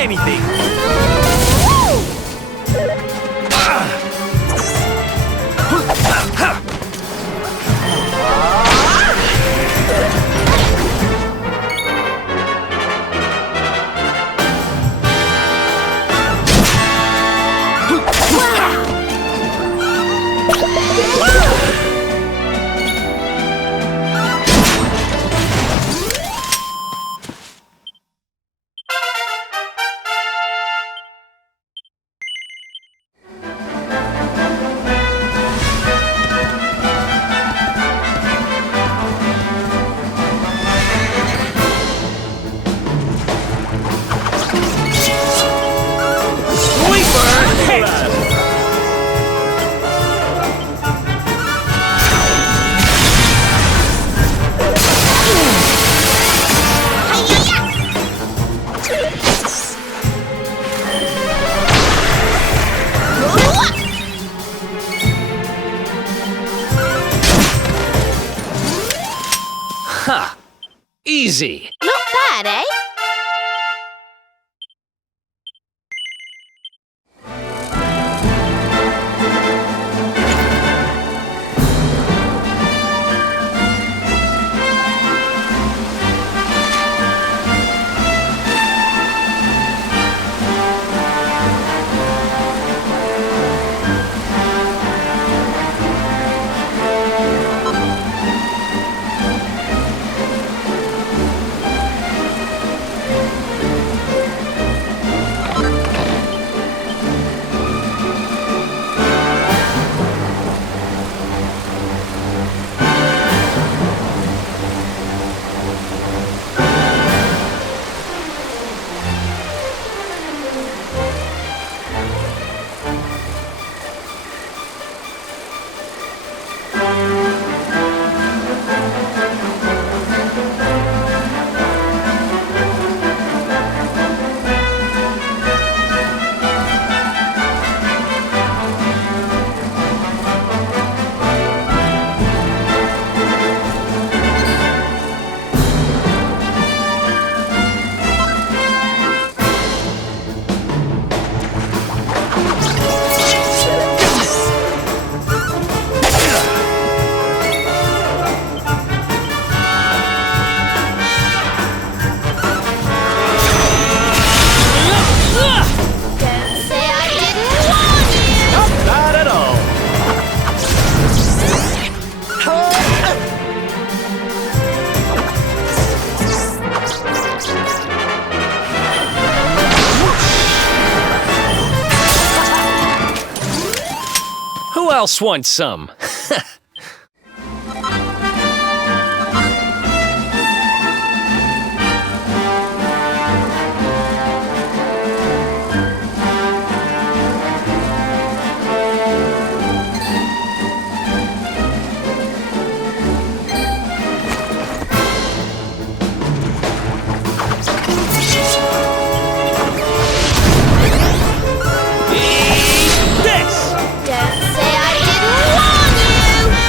anything. Ha! Easy! Not bad, eh? else wants some? Don't say I didn't warn you!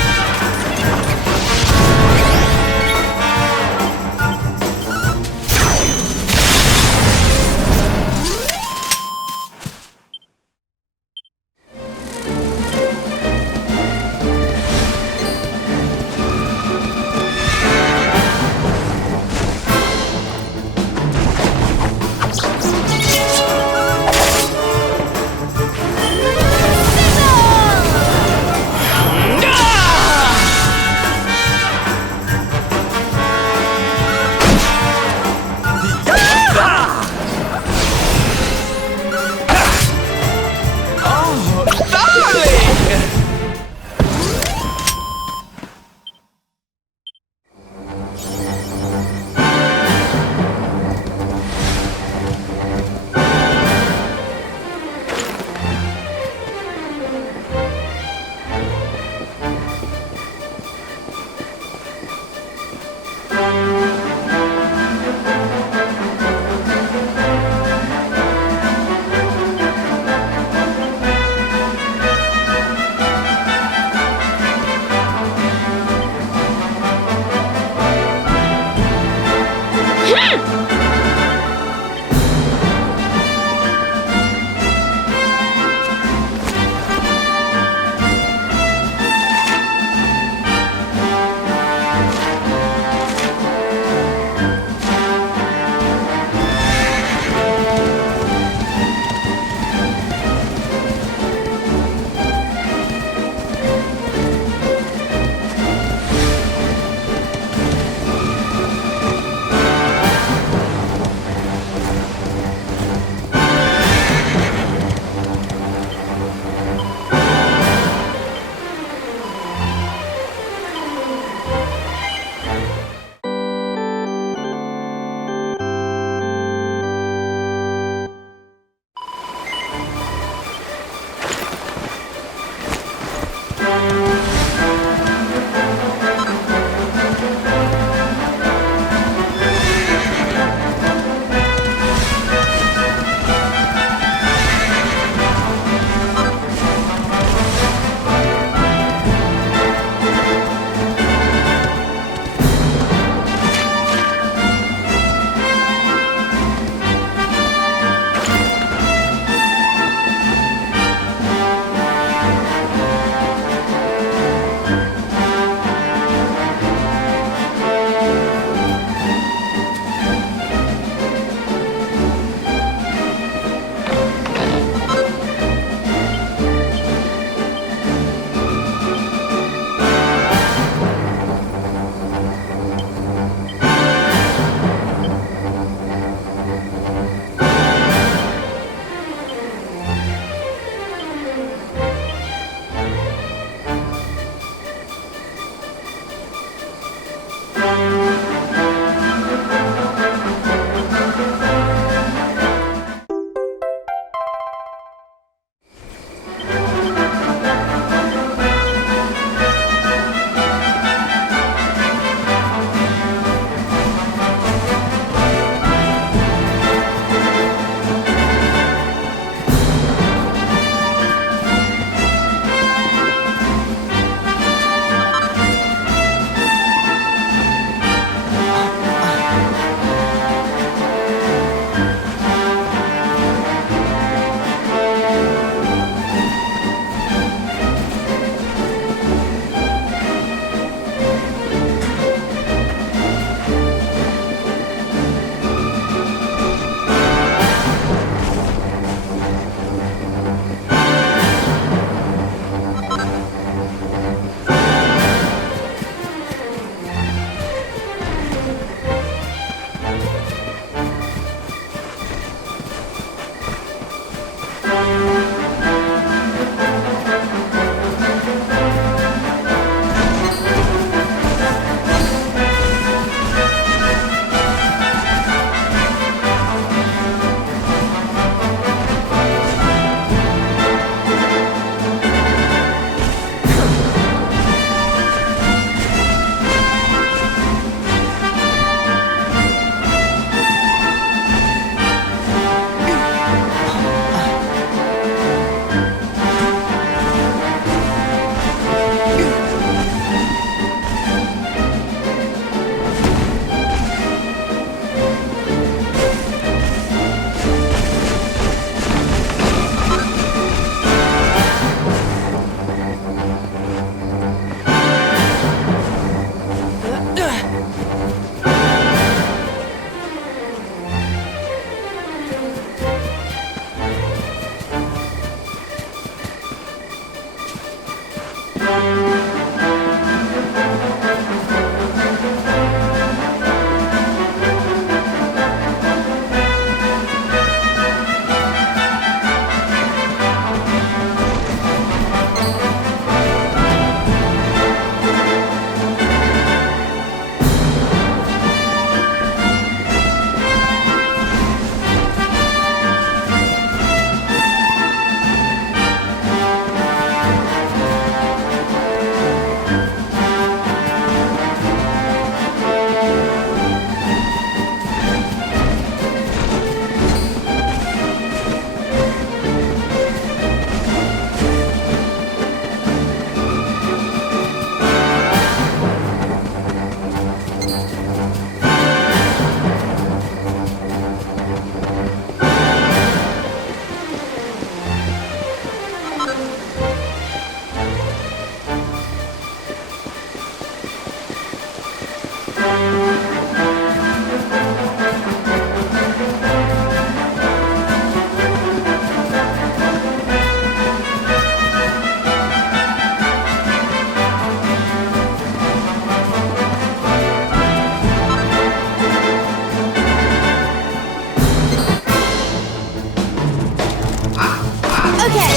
Okay.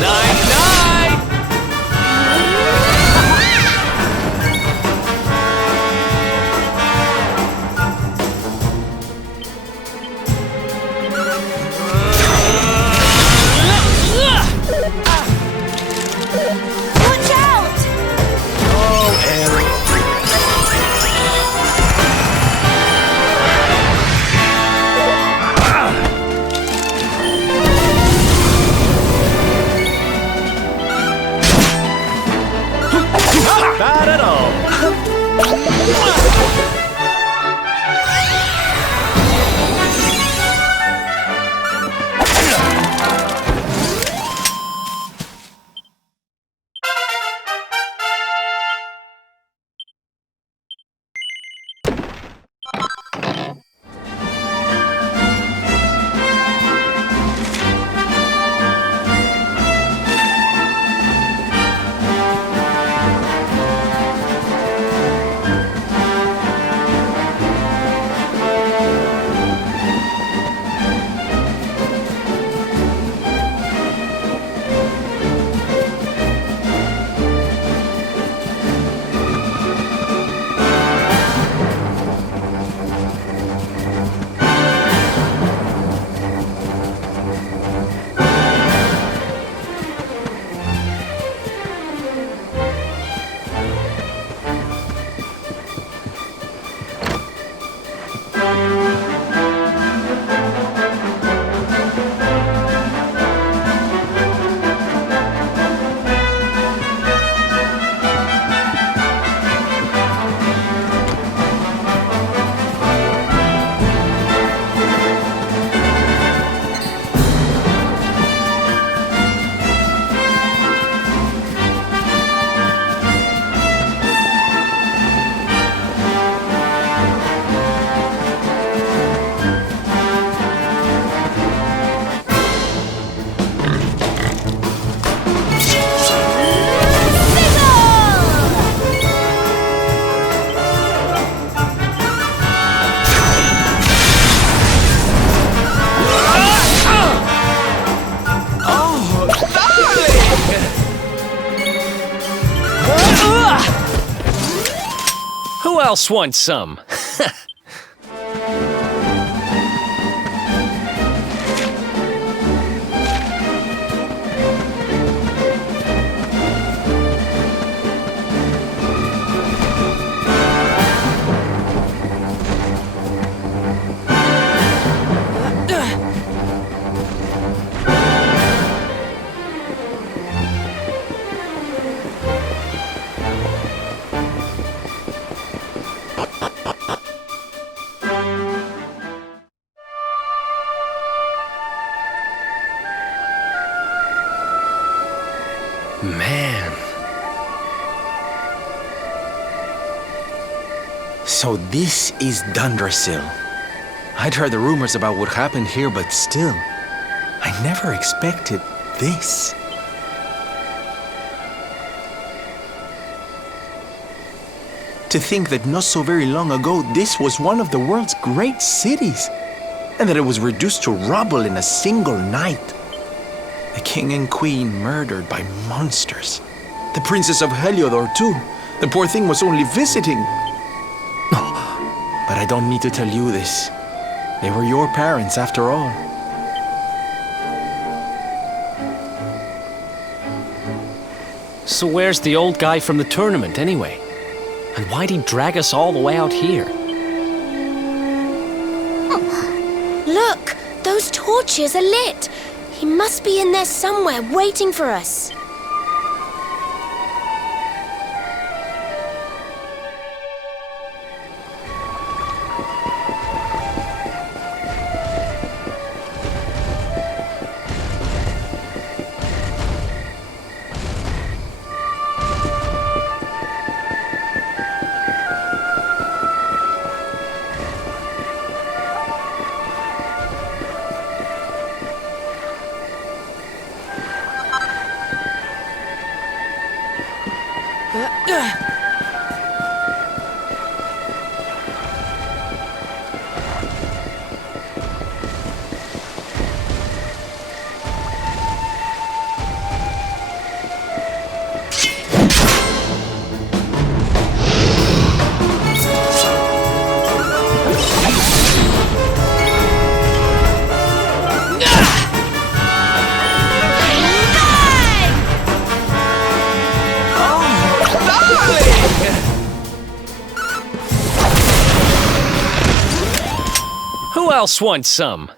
Night-night! Watch out! Oh, Ellie. Bad at all. Who else wants some? Man. So this is Dundrasil. I'd heard the rumors about what happened here, but still, I never expected this. To think that not so very long ago, this was one of the world's great cities, and that it was reduced to rubble in a single night. The king and queen murdered by monsters. The princess of Heliodor, too. The poor thing was only visiting. But I don't need to tell you this. They were your parents, after all. So where's the old guy from the tournament, anyway? And why'd he drag us all the way out here? Look, those torches are lit. He must be in there somewhere, waiting for us. else wants some?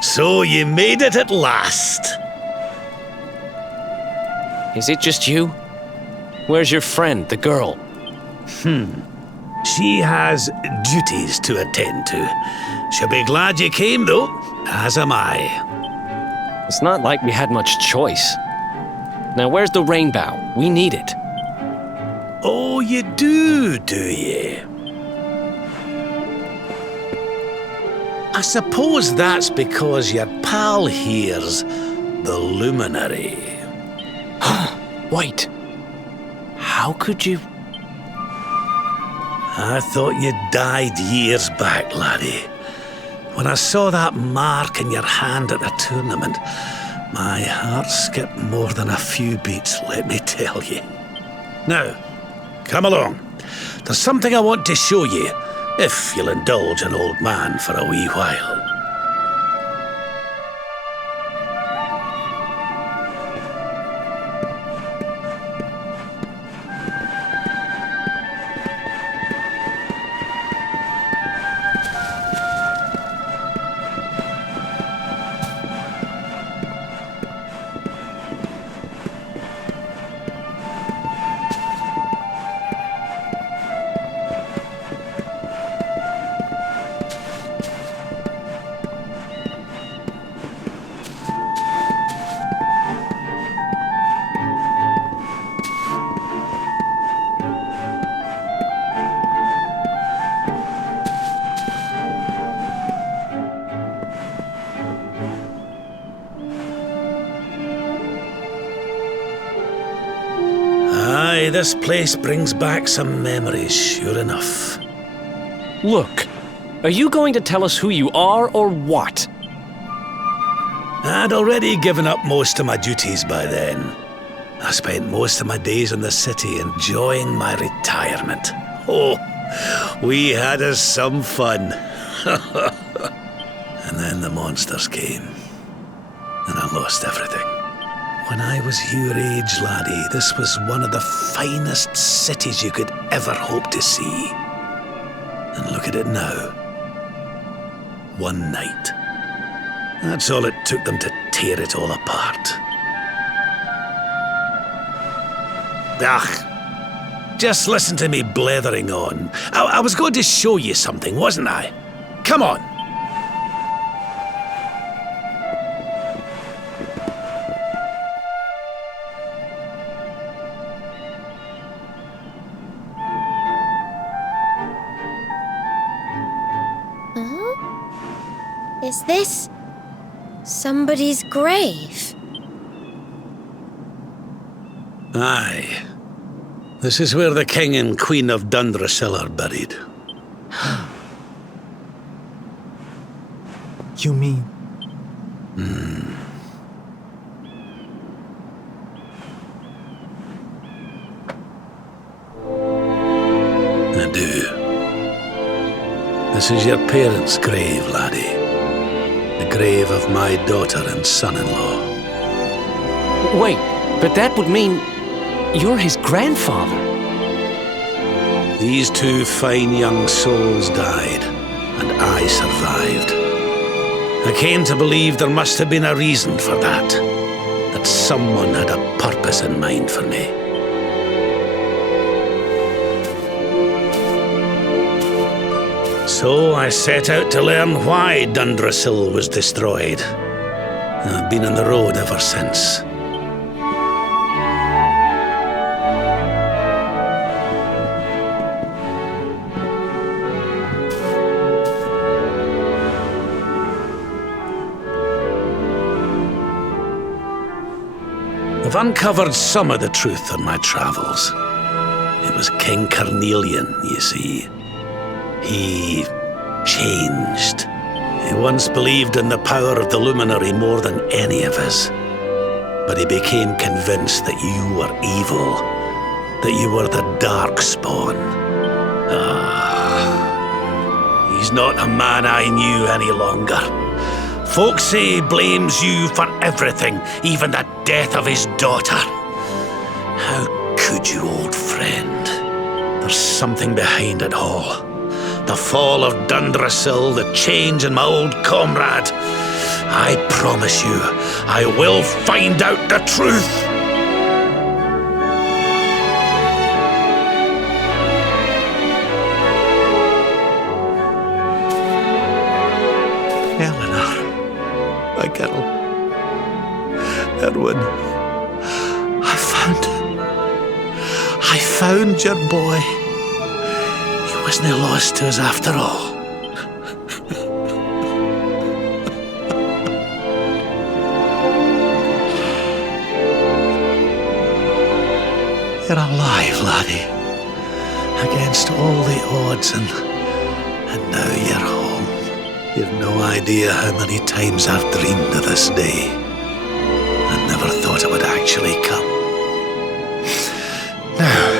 So you made it at last. Is it just you? Where's your friend, the girl? She has duties to attend to. She'll be glad you came, though, as am I. It's not like we had much choice. Now, where's the rainbow? We need it. Oh, you do you? I suppose that's because your pal here's the luminary. Wait. How could you... I thought you died years back, laddie. When I saw that mark in your hand at the tournament, my heart skipped more than a few beats, let me tell you. Now, come along. There's something I want to show you, if you'll indulge an old man for a wee while. Aye, this place brings back some memories, sure enough. Look, are you going to tell us who you are or what? I'd already given up most of my duties by then. I spent most of my days in the city enjoying my retirement. Oh, we had us some fun. And then the monsters came, and I lost everything. When I was your age, laddie, this was one of the finest cities you could ever hope to see. And look at it now. One night. That's all it took them to tear it all apart. Ach, just listen to me blethering on. I was going to show you something, wasn't I? Come on. Is this somebody's grave? Aye. This is where the King and Queen of Dundrasil are buried. You mean? I do. This is your parents' grave, laddie. The grave of my daughter and son-in-law. Wait, but that would mean you're his grandfather. These two fine young souls died, and I survived. I came to believe there must have been a reason for that, that someone had a purpose in mind for me. So I set out to learn why Dundrasil was destroyed. I've been on the road ever since. I've uncovered some of the truth on my travels. It was King Carnelian, you see. He changed. He once believed in the power of the luminary more than any of us. But he became convinced that you were evil, that you were the Darkspawn. He's not a man I knew any longer. Folks say he blames you for everything, even the death of his daughter. How could you, old friend? There's something behind it all. The fall of Dundrasil, the change in my old comrade. I promise you, I will find out the truth. Eleanor, my girl. Erwin, I found your boy. He wasn't lost to us after all. You're alive, laddie. Against all the odds, and now you're home. You've no idea how many times I've dreamed of this day. I never thought it would actually come. Now,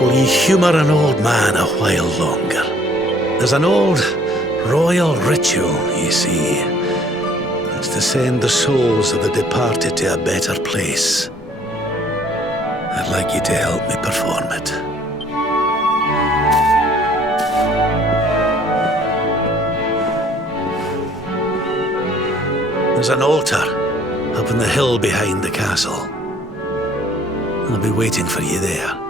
will you humour an old man a while longer? There's an old royal ritual, you see. It's to send the souls of the departed to a better place. I'd like you to help me perform it. There's an altar up on the hill behind the castle. I'll be waiting for you there.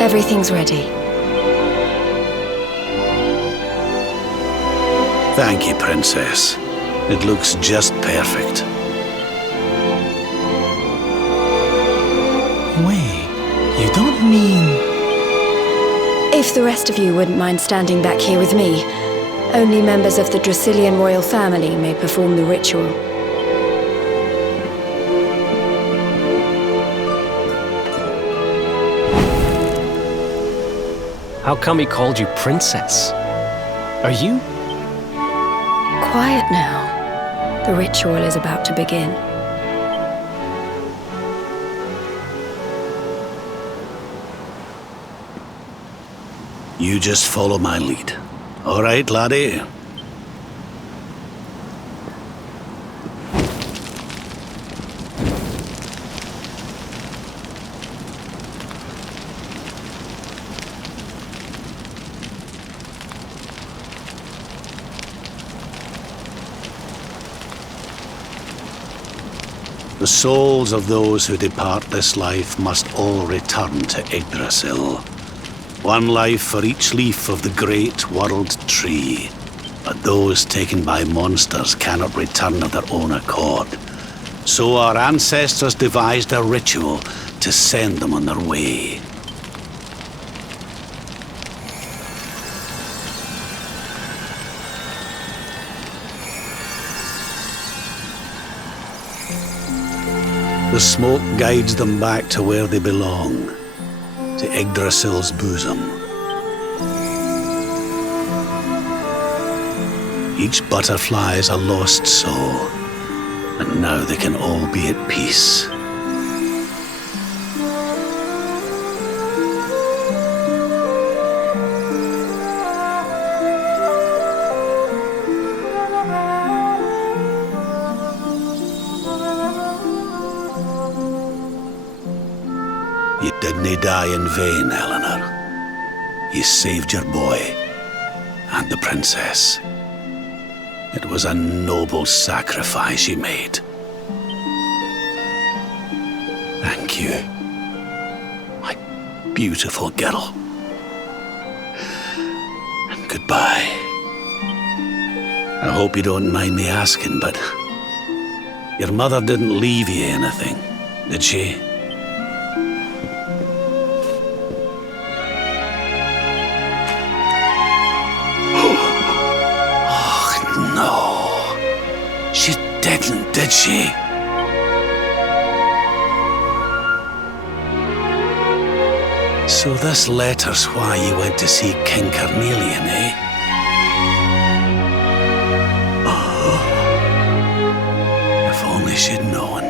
Everything's ready. Thank you, Princess. It looks just perfect. Wait, you don't mean... If the rest of you wouldn't mind standing back here with me, only members of the Dracilian royal family may perform the ritual. How come he called you princess? Are you? Quiet now. The ritual is about to begin. You just follow my lead. All right, laddie? The souls of those who depart this life must all return to Yggdrasil. One life for each leaf of the great world tree. But those taken by monsters cannot return of their own accord. So our ancestors devised a ritual to send them on their way. The smoke guides them back to where they belong, to Yggdrasil's bosom. Each butterfly is a lost soul, and now they can all be at peace. You didn't die in vain, Eleanor. You saved your boy and the princess. It was a noble sacrifice you made. Thank you, my beautiful girl. And goodbye. I hope you don't mind me asking, but your mother didn't leave you anything, did she? Did she? So this letter's why you went to see King Carnelian, eh? Oh, if only she'd known.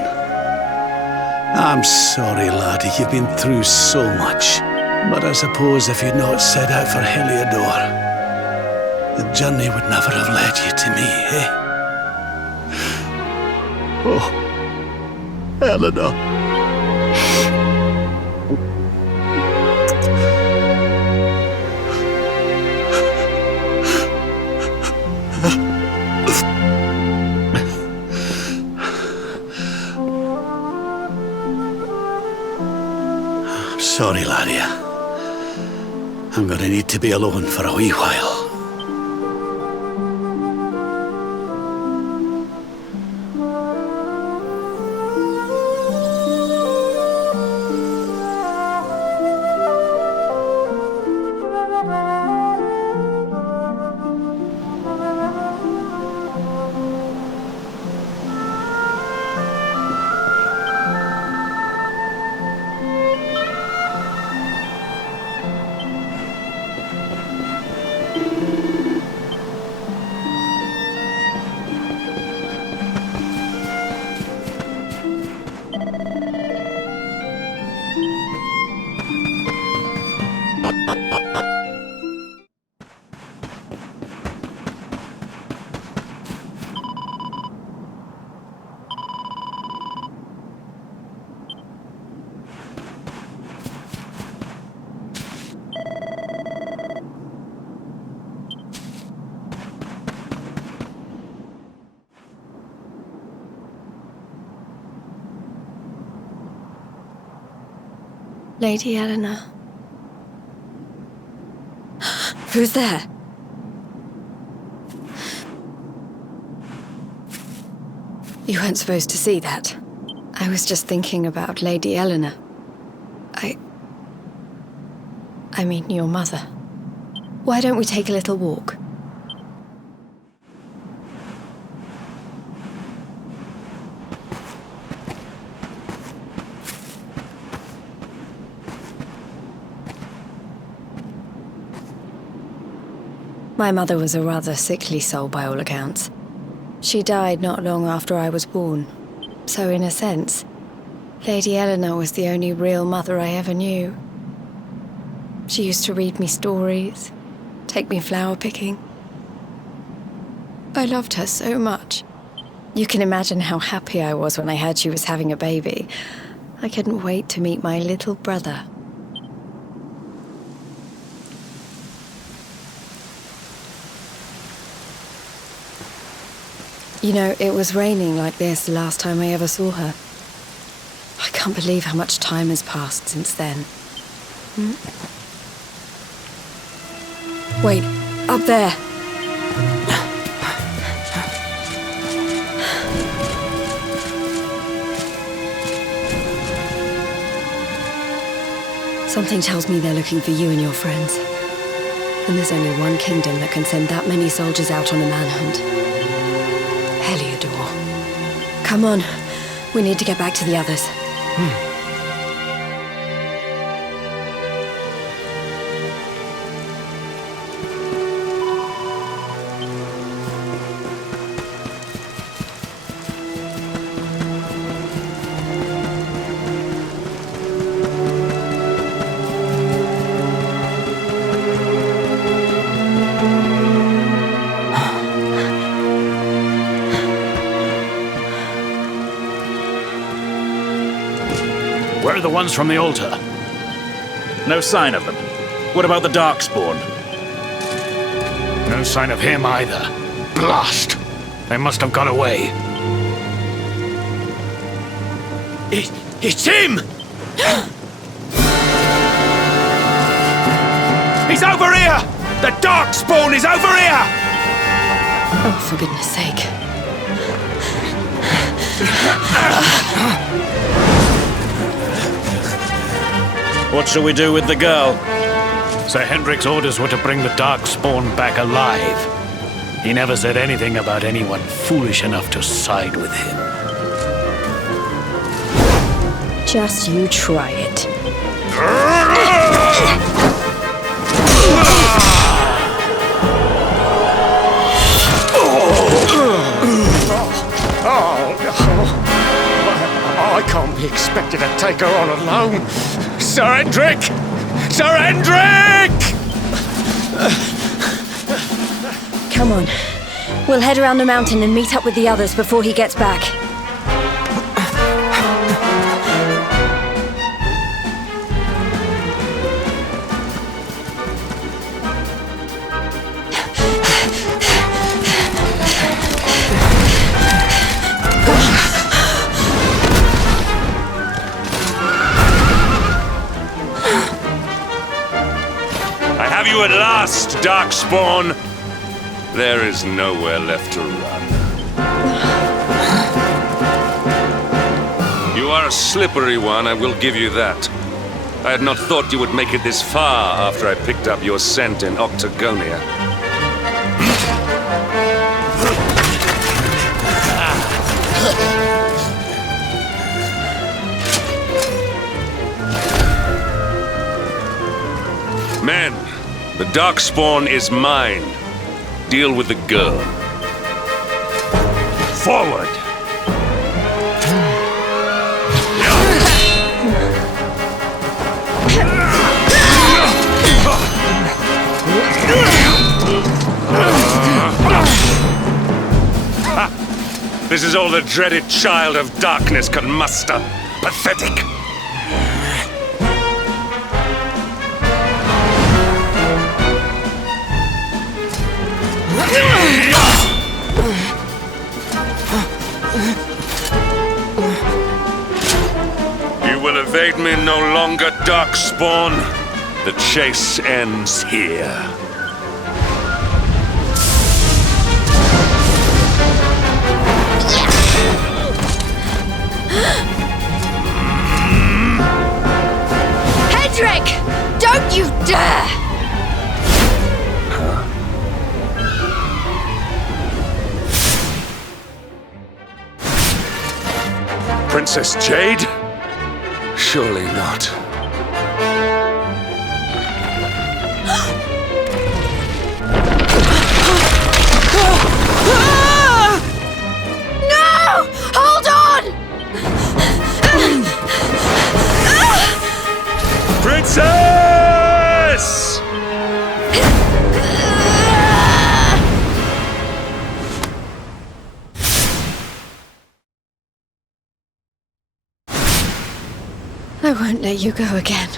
I'm sorry, laddie, you've been through so much. But I suppose if you'd not set out for Heliodor, the journey would never have led you to me, eh? Oh, Eleanor. I'm sorry, laddie. I'm gonna need to be alone for a wee while. Lady Eleanor. Who's there? You weren't supposed to see that. I was just thinking about Lady Eleanor. I mean, your mother. Why don't we take a little walk? My mother was a rather sickly soul by all accounts. She died not long after I was born. So in a sense, Lady Eleanor was the only real mother I ever knew. She used to read me stories, take me flower picking. I loved her so much. You can imagine how happy I was when I heard she was having a baby. I couldn't wait to meet my little brother. You know, it was raining like this the last time I ever saw her. can't believe how much time has passed since then. Wait, up there. Something tells me they're looking for you and your friends. And there's only one kingdom that can send that many soldiers out on a manhunt. Heliodor. Come on, we need to get back to the others. Where are the ones from the altar? No sign of them. What about the Darkspawn? No sign of him either. Blast! They must have got away. It's him! He's over here! The Darkspawn is over here! Oh, for goodness sake. What shall we do with the girl? Sir Hendrik's orders were to bring the Darkspawn back alive. He never said anything about anyone foolish enough to side with him. Just you try it. I can't be expected to take her on alone. Sir Hendrik! Sir Hendrik! Come on. We'll head around the mountain and meet up with the others before he gets back. You at last, Darkspawn! There is nowhere left to run. You are a slippery one, I will give you that. I had not thought you would make it this far after I picked up your scent in Octagonia. Men! The Darkspawn is mine. Deal with the girl. Forward! This is all the dreaded child of darkness can muster. Pathetic! You will evade me no longer, Darkspawn. The chase ends here. Hendrik! Don't you dare! Princess Jade? Surely not. No! Hold on! Princess! I won't let you go again.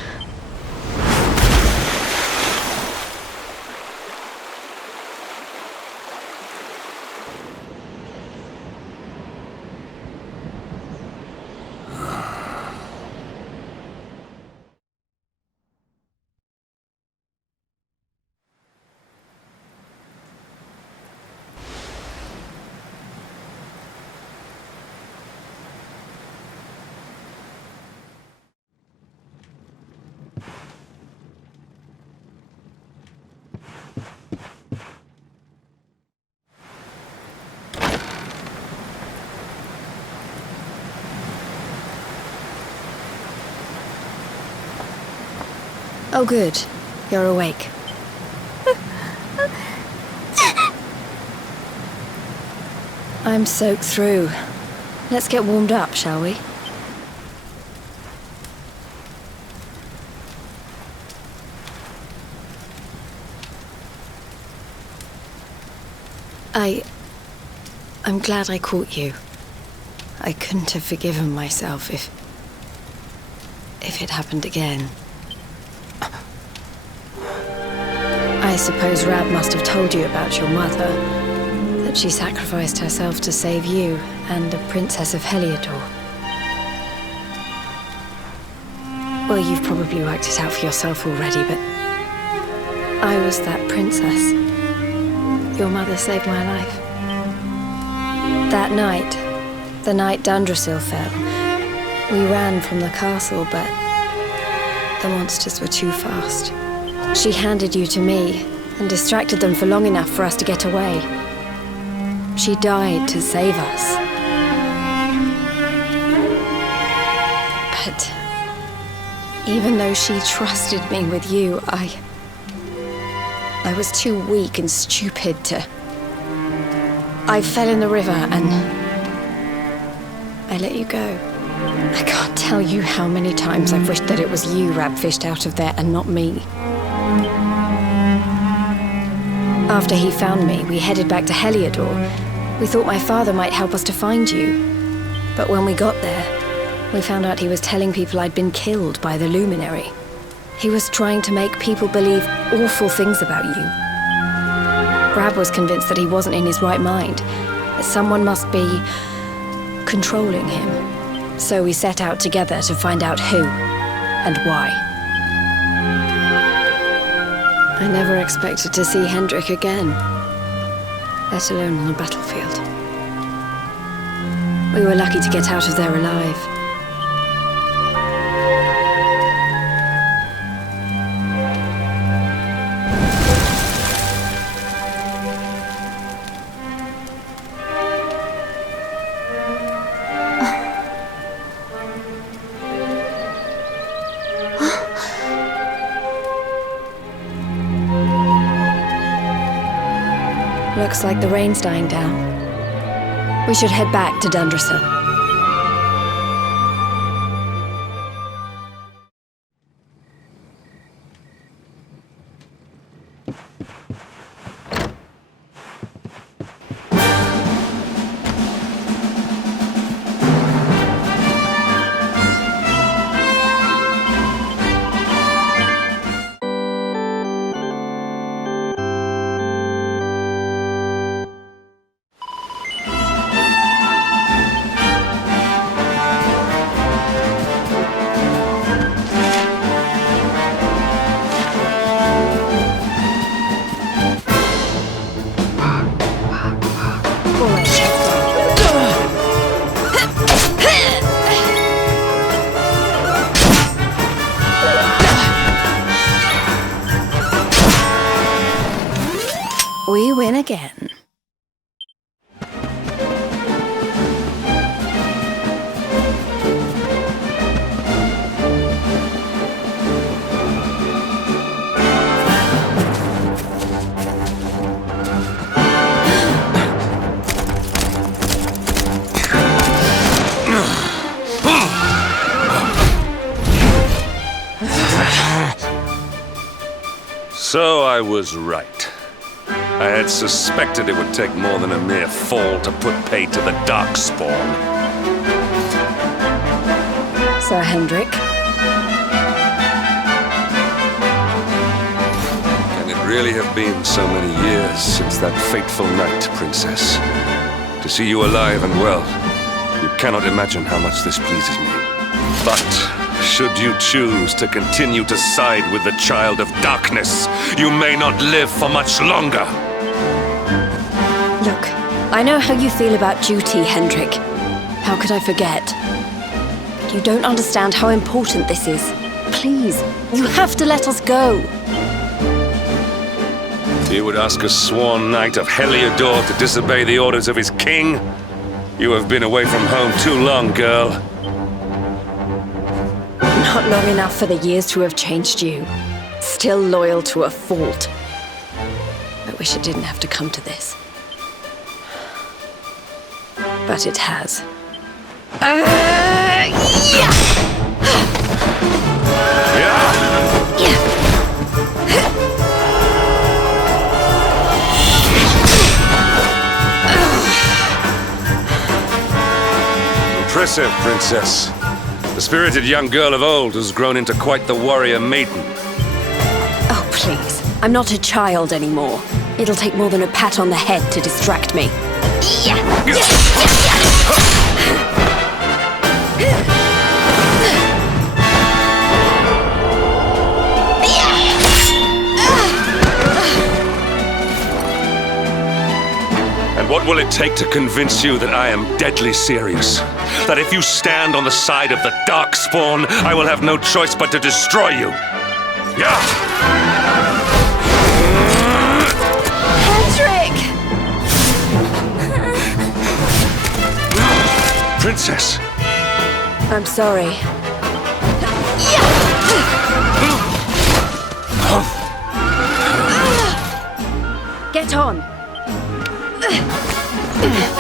Oh, good. You're awake. I'm soaked through. Let's get warmed up, shall we? I'm glad I caught you. I couldn't have forgiven myself if it happened again. I suppose Rab must have told you about your mother, that she sacrificed herself to save you and the Princess of Heliodor. Well, you've probably worked it out for yourself already, but I was that princess. Your mother saved my life. That night, the night Dundrasil fell, we ran from the castle, but the monsters were too fast. She handed you to me and distracted them for long enough for us to get away. She died to save us. But even though she trusted me with you, I was too weak and stupid to... I fell in the river and I let you go. I can't tell you how many times I've wished that it was you Rab fished out of there and not me. After he found me, we headed back to Heliodor. We thought my father might help us to find you. But when we got there, we found out he was telling people I'd been killed by the Luminary. He was trying to make people believe awful things about you. Rab was convinced that he wasn't in his right mind, that someone must be controlling him. So we set out together to find out who and why. I never expected to see Hendrik again, let alone on a battlefield. We were lucky to get out of there alive. Looks like the rain's dying down. We should head back to Dundrasil. We win again. So I was right. I had suspected it would take more than a mere fall to put pay to the Darkspawn. Sir Hendrik. Can it really have been so many years since that fateful night, Princess? To see you alive and well, you cannot imagine how much this pleases me. But should you choose to continue to side with the Child of Darkness, you may not live for much longer. Look, I know how you feel about duty, Hendrik. How could I forget? But you don't understand how important this is. Please, you have to let us go. You would ask a sworn knight of Heliodor to disobey the orders of his king? You have been away from home too long, girl. Not long enough for the years to have changed you. still loyal to a fault. I wish it didn't have to come to this. But it has. Impressive, Princess. The spirited young girl of old has grown into quite the warrior maiden. Oh, please. I'm not a child anymore. It'll take more than a pat on the head to distract me. And what will it take to convince you that I am deadly serious? That if you stand on the side of the Darkspawn, I will have no choice but to destroy you? Yeah! Hendrik! Princess! I'm sorry. Get on.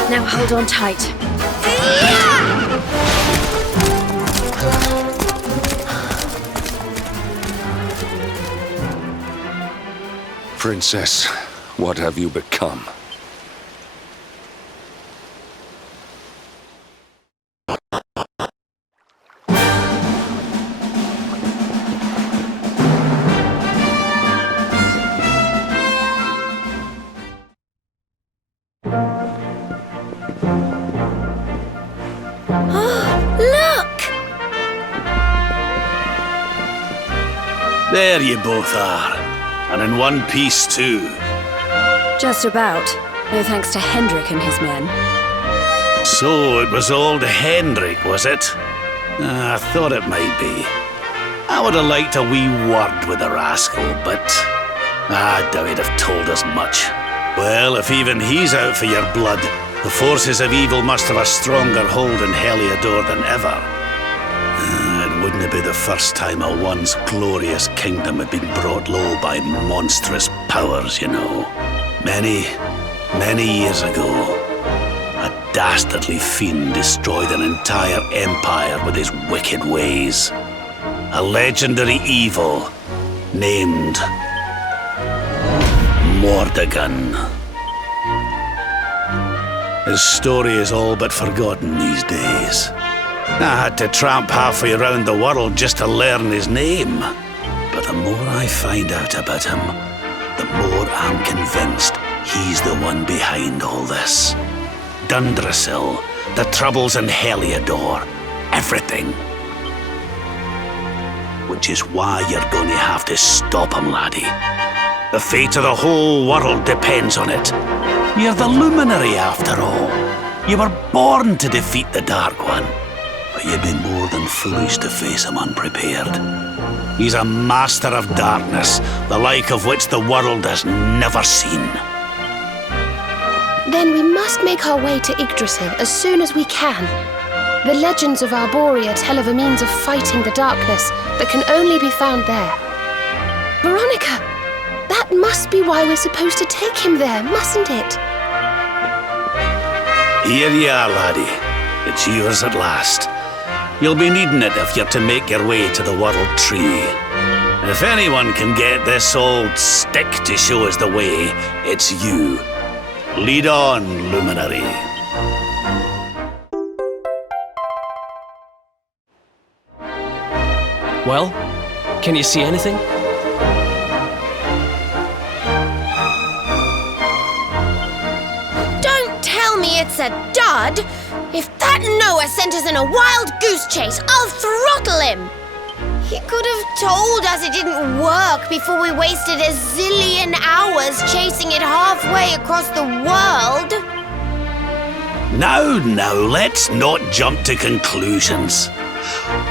Now hold on tight. Princess, what have you become? There you both are. And in one piece, too. Just about. No thanks to Hendrik and his men. So it was old Hendrik, was it? I thought it might be. I would have liked a wee word with the rascal, but I doubt he'd have told us much. Well, if even he's out for your blood, the forces of evil must have a stronger hold in Heliodor than ever. It wouldn't be the first time a once glorious kingdom had been brought low by monstrous powers, you know. Many years ago, a dastardly fiend destroyed an entire empire with his wicked ways. A legendary evil named Mordegon. His story is all but forgotten these days. I had to tramp halfway around the world just to learn his name. But the more I find out about him, the more I'm convinced he's the one behind all this. Dundrasil, the troubles in Heliodor, everything. Which is why you're going to have to stop him, laddie. The fate of the whole world depends on it. You're the luminary, after all. You were born to defeat the Dark One. But you'd be more than foolish to face him unprepared. He's a master of darkness, the like of which the world has never seen. Then we must make our way to Yggdrasil as soon as we can. The legends of Arborea tell of a means of fighting the darkness that can only be found there. Veronica, that must be why we're supposed to take him there, mustn't it? Here you are, laddie. It's yours at last. You'll be needing it if you're to make your way to the World Tree. And if anyone can get this old stick to show us the way, it's you. Lead on, Luminary. Well, can you see anything? Don't tell me it's a dud! If that Noah sent us in a wild goose chase, I'll throttle him! He could have told us it didn't work before we wasted a zillion hours chasing it halfway across the world. Now, let's not jump to conclusions.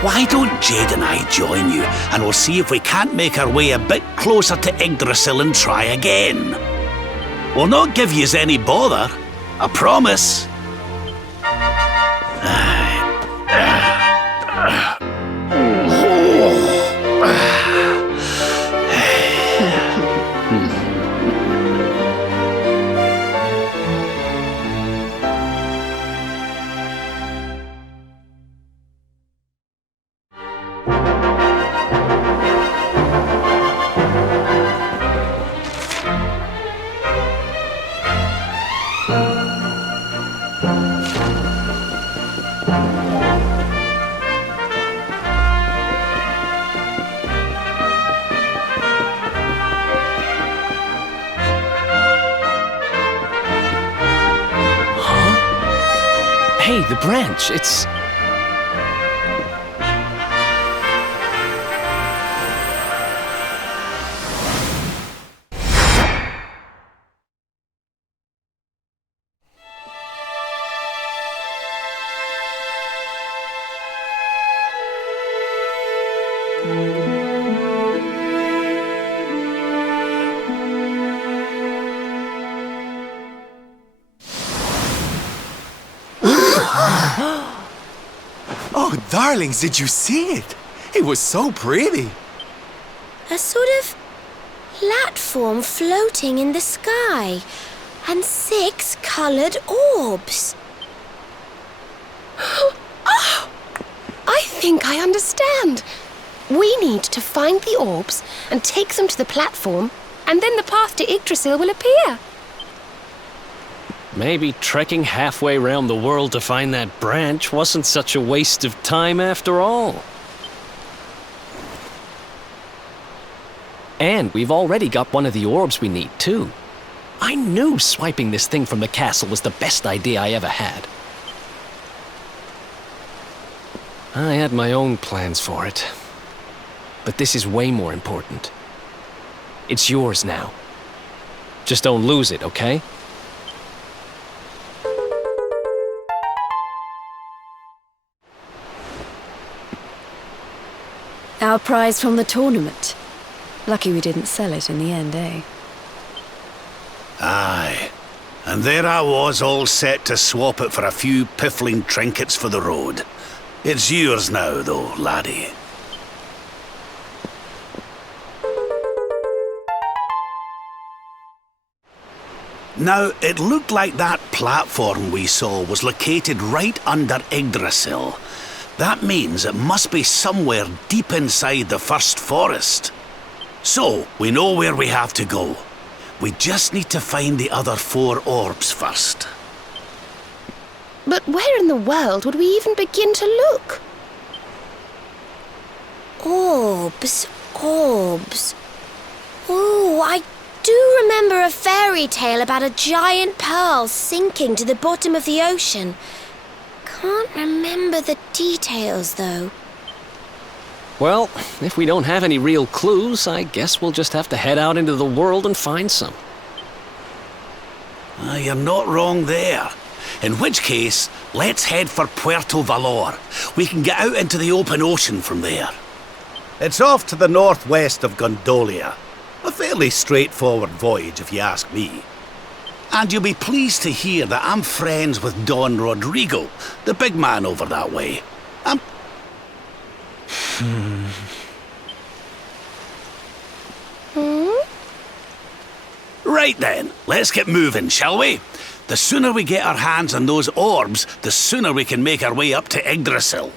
Why don't Jade and I join you, and we'll see if we can't make our way a bit closer to Yggdrasil and try again. We'll not give yous any bother, I promise. Hey, the branch, it's... Oh, darlings, did you see it? It was so pretty. A sort of platform floating in the sky, and 6 coloured orbs. Oh! I think I understand. We need to find the orbs and take them to the platform, and then the path to Yggdrasil will appear. Maybe trekking halfway around the world to find that branch wasn't such a waste of time after all. And we've already got one of the orbs we need, too. I knew swiping this thing from the castle was the best idea I ever had. I had my own plans for it. But this is way more important. It's yours now. Just don't lose it, okay? Our prize from the tournament. Lucky we didn't sell it in the end, eh? Aye. And there I was, all set to swap it for a few piffling trinkets for the road. It's yours now, though, laddie. Now, it looked like that platform we saw was located right under Yggdrasil. That means it must be somewhere deep inside the first forest. So, we know where we have to go. We just need to find the other 4 orbs first. But where in the world would we even begin to look? Orbs, orbs. Oh, I do remember a fairy tale about a giant pearl sinking to the bottom of the ocean. Can't remember the details, though. Well, if we don't have any real clues, I guess we'll just have to head out into the world and find some. You're not wrong there. In which case, let's head for Puerto Valor. We can get out into the open ocean from there. It's off to the northwest of Gondolia. A fairly straightforward voyage, if you ask me. And you'll be pleased to hear that I'm friends with Don Rodrigo, the big man over that way. Right then, let's get moving, shall we? The sooner we get our hands on those orbs, the sooner we can make our way up to Yggdrasil.